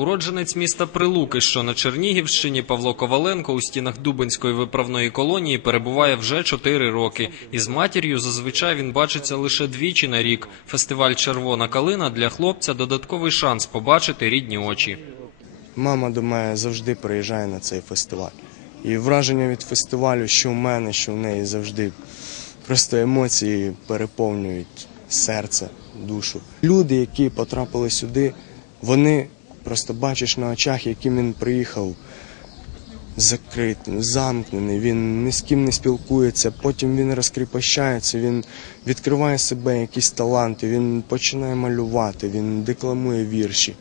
Уродженець міста Прилуки, що на Чернігівщині, Павло Коваленко у стінах Дубинської виправної колонії перебуває вже 4 роки. Із матір'ю зазвичай він бачиться лише двічі на рік. Фестиваль Червона калина для хлопця додатковий шанс побачити рідні очі. Мама до мене завжди приїжджає на цей фестиваль. І враження від фестивалю, що в мене, що в неї завжди просто емоції переповнюють серце, душу. Люди, які потрапили сюди, вони просто бачиш на очах, яким він приїхав закритий, замкнений, він ні з ким не спілкується, потім він розкріпощається, він відкриває себе якісь таланти, він починає малювати, він декламує вірші.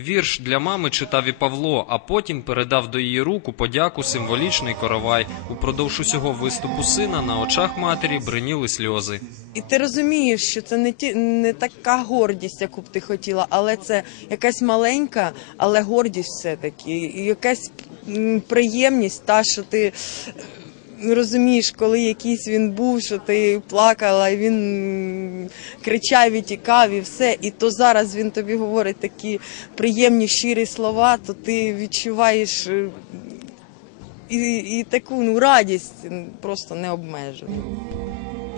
Вірш для мами читав і Павло, а потім передав до її рук у подяку символічний коровай. Упродовж усього виступу сина на очах матері бриніли сльози. І ти розумієш, що це не ті не така гордість, яку б ти хотіла, але це якась маленька, але гордість все-таки, і якась приємність, та що ти розумієш, коли якийсь він був, що ти плакала, і він кричав і тікав, і все. І то зараз він тобі говорить такі приємні щирі слова, то ти відчуваєш. е, І, і таку ну радість просто не обмежену.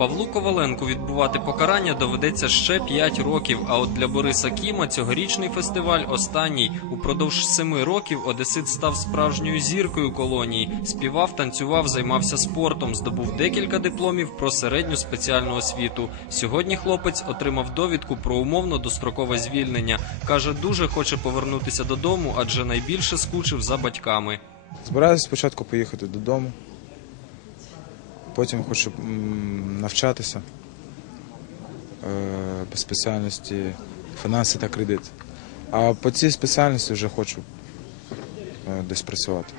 Павлу Коваленку відбувати покарання доведеться ще 5 років. А от для Бориса Кіма цьогорічний фестиваль останній. Упродовж семи років Одесит став справжньою зіркою колонії. Співав, танцював, займався спортом, здобув декілька дипломів про середню спеціальну освіту. Сьогодні хлопець отримав довідку про умовно дострокове звільнення. каже, дуже хоче повернутися додому, адже найбільше скучив за батьками. Збираюся спочатку поїхати додому, потім хочу навчатися е, по спеціальності фінанси та кредит. А по цій спеціальності вже хочу е, десь працювати.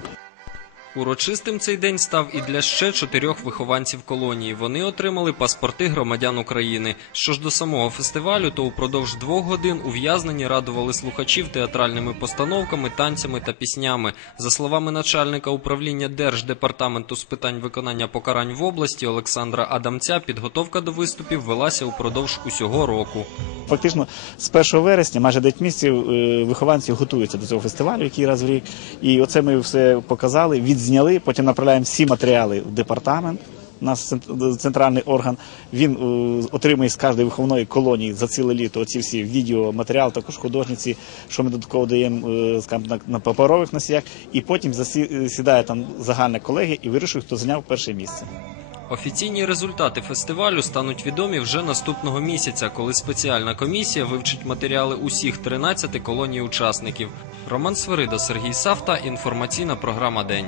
Урочистим цей день став і для ще чотирьох вихованців колонії. Вони отримали паспорти громадян України. Що ж до самого фестивалю, то упродовж двох годин ув'язнені радували слухачів театральними постановками, танцями та піснями. За словами начальника управління Держдепартаменту з питань виконання покарань в області Олександра Адамця, підготовка до виступів велася упродовж усього року. Фактично з 1 вересня майже 9 місяців е, вихованці готуються до цього фестивалю, який раз в рік. І оце ми все показали, відзняли, потім направляємо всі матеріали в департамент. У нас цент- центральний орган. Він е, отримує з кожної виховної колонії за ціле літо оці всі відеоматеріали, також художниці, що ми додатково даємо е, скажімо, на, паперових носіях, і потім засі- сідає там загальна колегія і вирішує, хто зайняв перше місце. Офіційні результати фестивалю стануть відомі вже наступного місяця, коли спеціальна комісія вивчить матеріали усіх 13 колоній учасників. Роман Свирида, Сергій Савта. Інформаційна програма День.